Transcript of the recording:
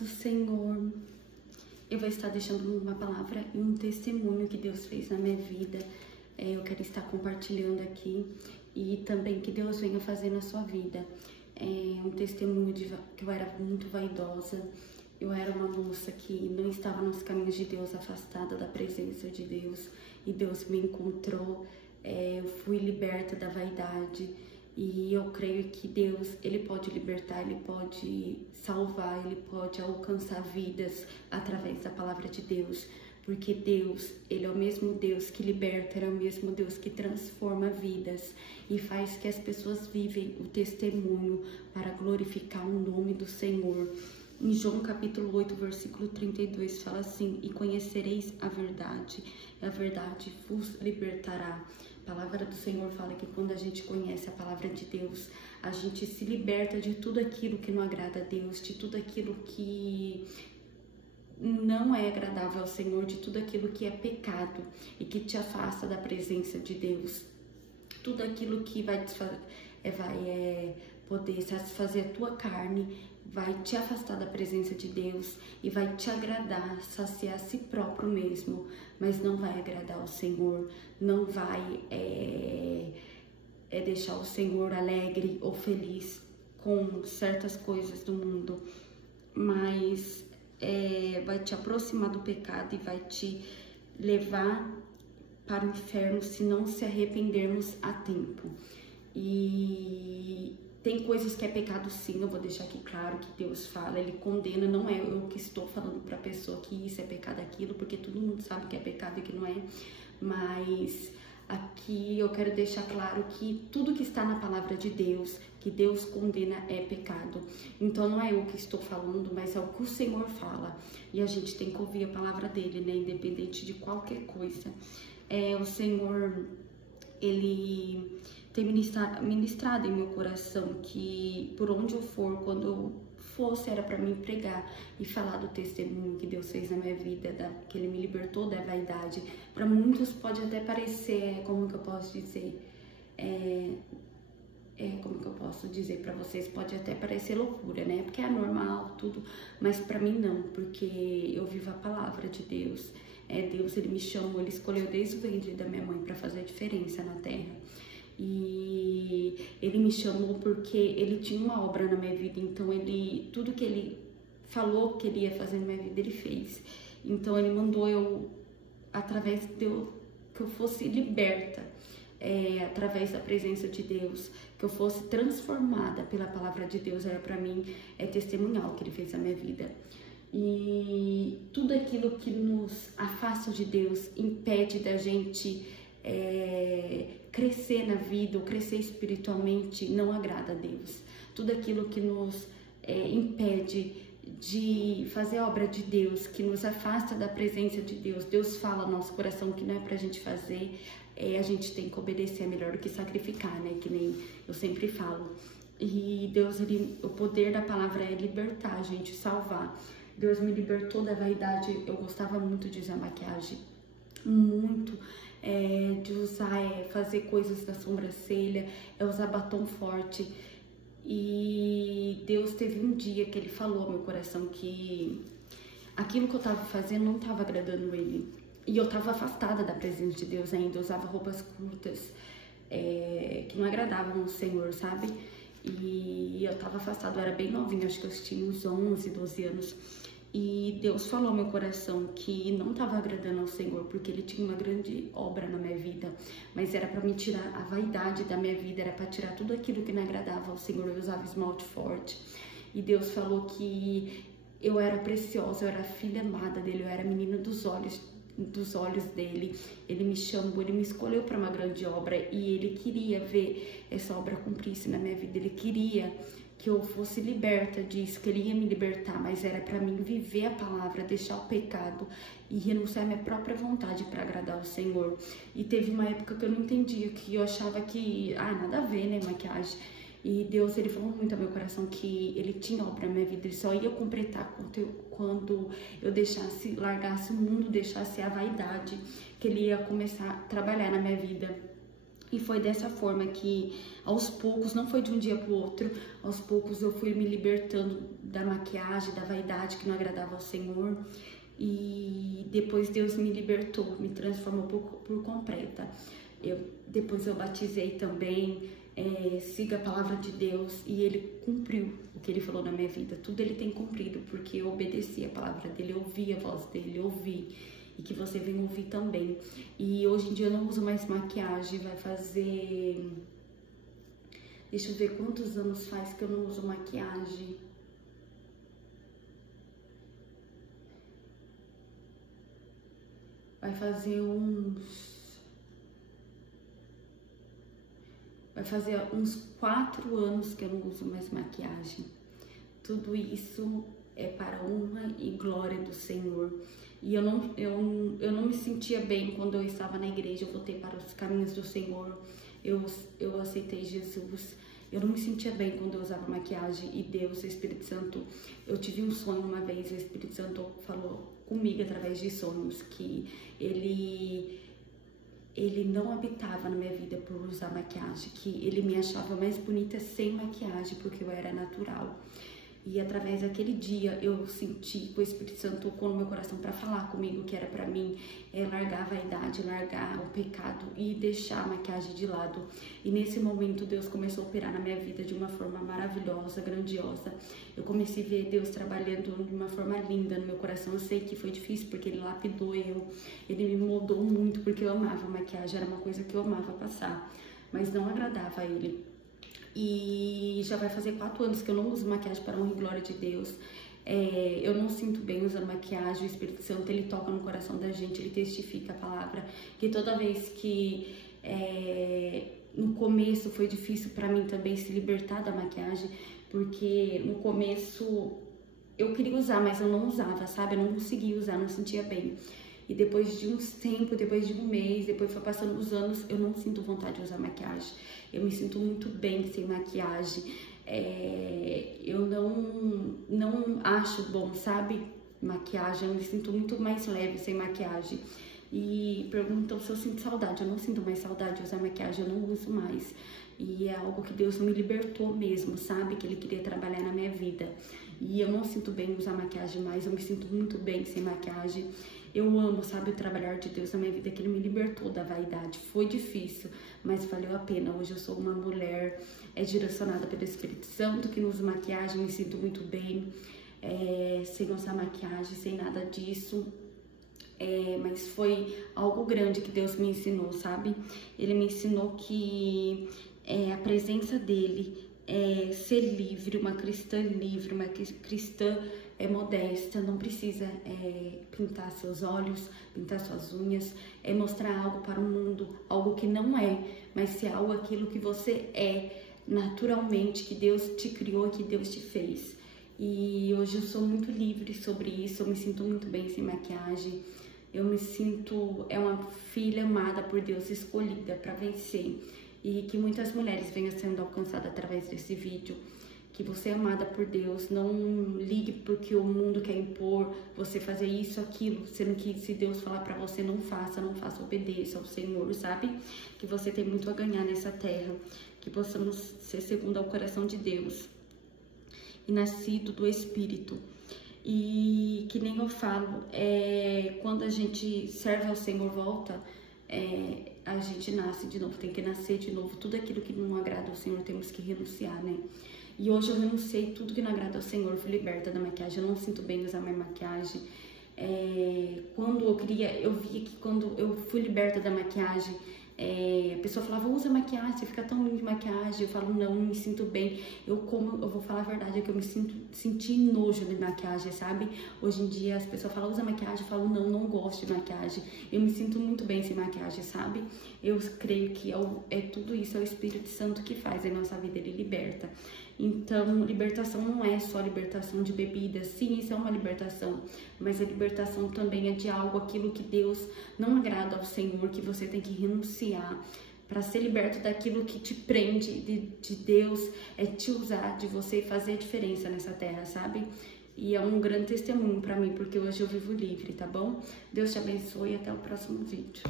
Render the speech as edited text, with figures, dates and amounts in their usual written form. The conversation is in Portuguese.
do Senhor, eu vou estar deixando uma palavra e um testemunho que Deus fez na minha vida. Eu quero estar compartilhando aqui e também que Deus venha fazer na sua vida. Um testemunho de que eu era muito vaidosa. Eu era uma moça que não estava nos caminhos de Deus, afastada da presença de Deus. E Deus me encontrou. Eu fui liberta da vaidade. E eu creio que Deus, Ele pode libertar, Ele pode salvar, Ele pode alcançar vidas através da palavra de Deus. Porque Deus, Ele é o mesmo Deus que liberta, Ele é o mesmo Deus que transforma vidas e faz que as pessoas vivem o testemunho para glorificar o nome do Senhor. Em João capítulo 8, versículo 32, fala assim: e conhecereis a verdade vos libertará. A palavra do Senhor fala que quando a gente conhece a palavra de Deus, a gente se liberta de tudo aquilo que não agrada a Deus, de tudo aquilo que não é agradável ao Senhor, de tudo aquilo que é pecado e que te afasta da presença de Deus. Tudo aquilo que vai poder satisfazer a tua carne, vai te afastar da presença de Deus e vai te agradar, saciar a si próprio mesmo, mas não vai agradar ao Senhor, não vai deixar o Senhor alegre ou feliz com certas coisas do mundo, mas vai te aproximar do pecado e vai te levar para o inferno se não se arrependermos a tempo. E tem coisas que é pecado sim, eu vou deixar aqui claro que Deus fala, Ele condena, não é eu que estou falando para a pessoa que isso é pecado, aquilo, porque todo mundo sabe que é pecado e que não é, mas aqui eu quero deixar claro que tudo que está na palavra de Deus, que Deus condena, é pecado. Então não é eu que estou falando, mas é o que o Senhor fala, e a gente tem que ouvir a palavra dele, né, independente de qualquer coisa. O Senhor, Ele tem ministrado em meu coração que por onde eu for, quando eu fosse, era para mim pregar e falar do testemunho que Deus fez na minha vida, que Ele me libertou da vaidade. Para muitos pode até parecer, como que eu posso dizer, como que eu posso dizer para vocês, pode até parecer loucura, né? Porque é normal, tudo, mas para mim não, porque eu vivo a palavra de Deus. Deus, Ele me chamou, Ele escolheu desde o ventre da minha mãe para fazer a diferença na terra. E Ele me chamou porque Ele tinha uma obra na minha vida, então tudo que Ele falou que Ele ia fazer na minha vida, Ele fez. Então Ele mandou através de eu, que eu fosse liberta, através da presença de Deus, que eu fosse transformada pela palavra de Deus. Era para mim testemunhar o que Ele fez na minha vida. E tudo aquilo que nos afasta de Deus, impede da gente crescer na vida ou crescer espiritualmente, não agrada a Deus. Tudo aquilo que nos impede de fazer a obra de Deus, que nos afasta da presença de Deus. Deus fala no nosso coração que não é pra gente fazer, a gente tem que obedecer, é melhor do que sacrificar, né? Que nem eu sempre falo. E Deus, o poder da palavra é libertar a gente, salvar. Deus me libertou da vaidade. Eu gostava muito de usar maquiagem, muito, de usar, fazer coisas da sobrancelha, usar batom forte. E Deus teve um dia que Ele falou ao meu coração que aquilo que eu tava fazendo não tava agradando Ele. E eu tava afastada da presença de Deus ainda, eu usava roupas curtas, que não agradavam ao Senhor, sabe? E eu tava afastada, eu era bem novinha, acho que eu tinha uns 11, 12 anos. E Deus falou ao meu coração que não estava agradando ao Senhor, porque Ele tinha uma grande obra na minha vida, mas era para me tirar a vaidade da minha vida, era para tirar tudo aquilo que não agradava ao Senhor. Eu usava esmalte forte, e Deus falou que eu era preciosa, eu era filha amada dEle, eu era menina dos olhos dEle. Ele me chamou, Ele me escolheu para uma grande obra, e Ele queria ver essa obra cumprir-se na minha vida. Ele queria que eu fosse liberta disso, que Ele ia me libertar, mas era para mim viver a palavra, deixar o pecado e renunciar à minha própria vontade para agradar ao Senhor. E teve uma época que eu não entendia, que eu achava que, nada a ver, né, maquiagem. E Deus, Ele falou muito ao meu coração que Ele tinha obra na minha vida, Ele só ia completar quando eu largasse o mundo, deixasse a vaidade, que Ele ia começar a trabalhar na minha vida. E foi dessa forma que, aos poucos, não foi de um dia para o outro, aos poucos eu fui me libertando da maquiagem, da vaidade que não agradava ao Senhor. E depois Deus me libertou, me transformou por completa. Depois eu batizei também, siga a palavra de Deus, e Ele cumpriu o que Ele falou na minha vida. Tudo Ele tem cumprido, porque eu obedeci a palavra dEle, eu ouvi a voz dEle, eu ouvi. E que você venha ouvir também. E hoje em dia eu não uso mais maquiagem, vai fazer... Deixa eu ver quantos anos faz que eu não uso maquiagem. Vai fazer uns 4 anos que eu não uso mais maquiagem. Tudo isso é para a honra e glória do Senhor. E eu não me sentia bem quando eu estava na igreja, eu voltei para os caminhos do Senhor, eu aceitei Jesus. Eu não me sentia bem quando eu usava maquiagem, e Deus, o Espírito Santo, eu tive um sonho uma vez, o Espírito Santo falou comigo através de sonhos, que ele não habitava na minha vida por usar maquiagem, que ele me achava mais bonita sem maquiagem, porque eu era natural. E através daquele dia eu senti que o Espírito Santo tocou no meu coração para falar comigo que era para mim largar a vaidade, largar o pecado e deixar a maquiagem de lado. E nesse momento Deus começou a operar na minha vida de uma forma maravilhosa, grandiosa. Eu comecei a ver Deus trabalhando de uma forma linda no meu coração. Eu sei que foi difícil porque Ele lapidou Ele me moldou muito, porque eu amava a maquiagem, era uma coisa que eu amava passar, mas não agradava a Ele. E já vai fazer 4 anos que eu não uso maquiagem para a honra e glória de Deus. Eu não sinto bem usando maquiagem. O Espírito Santo, Ele toca no coração da gente, Ele testifica a palavra. Que toda vez que no começo foi difícil para mim também se libertar da maquiagem, porque no começo eu queria usar, mas eu não usava, sabe? Eu não conseguia usar, não sentia bem. E depois de uns tempos, depois de um mês, depois foi passando os anos, eu não sinto vontade de usar maquiagem. Eu me sinto muito bem sem maquiagem. Eu não acho bom, sabe? Maquiagem, eu me sinto muito mais leve sem maquiagem. E perguntam se eu sinto saudade. Eu não sinto mais saudade de usar maquiagem, eu não uso mais. E é algo que Deus me libertou mesmo, sabe? Que Ele queria trabalhar na minha vida. E eu não sinto bem usar maquiagem mais, eu me sinto muito bem sem maquiagem. Eu amo, sabe, o trabalhar de Deus na minha vida, que Ele me libertou da vaidade. Foi difícil, mas valeu a pena. Hoje eu sou uma mulher direcionada pelo Espírito Santo, que não usa maquiagem, me sinto muito bem, sem usar maquiagem, sem nada disso. Mas foi algo grande que Deus me ensinou, sabe? Ele me ensinou que a presença dEle é ser livre, uma cristã livre, uma cristã modesta, não precisa pintar seus olhos, pintar suas unhas, mostrar algo para o mundo, algo que não é, mas ser algo aquilo que você é naturalmente, que Deus te criou, que Deus te fez. E hoje eu sou muito livre sobre isso, eu me sinto muito bem sem maquiagem, eu me sinto uma filha amada por Deus, escolhida para vencer, e que muitas mulheres venham sendo alcançadas através desse vídeo. Que você é amada por Deus, não ligue porque o mundo quer impor você fazer isso, aquilo, sendo que se Deus falar pra você, não faça, obedeça ao Senhor, sabe? Que você tem muito a ganhar nessa terra, que possamos ser segundo ao coração de Deus e nascido do Espírito. E que nem eu falo, quando a gente serve ao Senhor, volta, a gente nasce de novo, tem que nascer de novo. Tudo aquilo que não agrada ao Senhor temos que renunciar, né? E hoje eu renunciei tudo que não agrada ao Senhor, fui liberta da maquiagem, eu não sinto bem usar minha maquiagem. Quando eu via que quando eu fui liberta da maquiagem, a pessoa falava, usa maquiagem, você fica tão lindo de maquiagem. Eu falo, não me sinto bem. Eu vou falar a verdade, é que eu me senti nojo de maquiagem, sabe? Hoje em dia as pessoas falam, usa maquiagem, eu falo, não gosto de maquiagem. Eu me sinto muito bem sem maquiagem, sabe? Eu creio que tudo isso é o Espírito Santo que faz, a nossa vida, Ele liberta. Então, libertação não é só libertação de bebida. Sim, isso é uma libertação, mas a libertação também é de algo, aquilo que Deus não agrada ao Senhor, que você tem que renunciar para ser liberto daquilo que te prende de Deus, te usar, de você fazer a diferença nessa terra, sabe? E é um grande testemunho para mim, porque hoje eu vivo livre, tá bom? Deus te abençoe e até o próximo vídeo.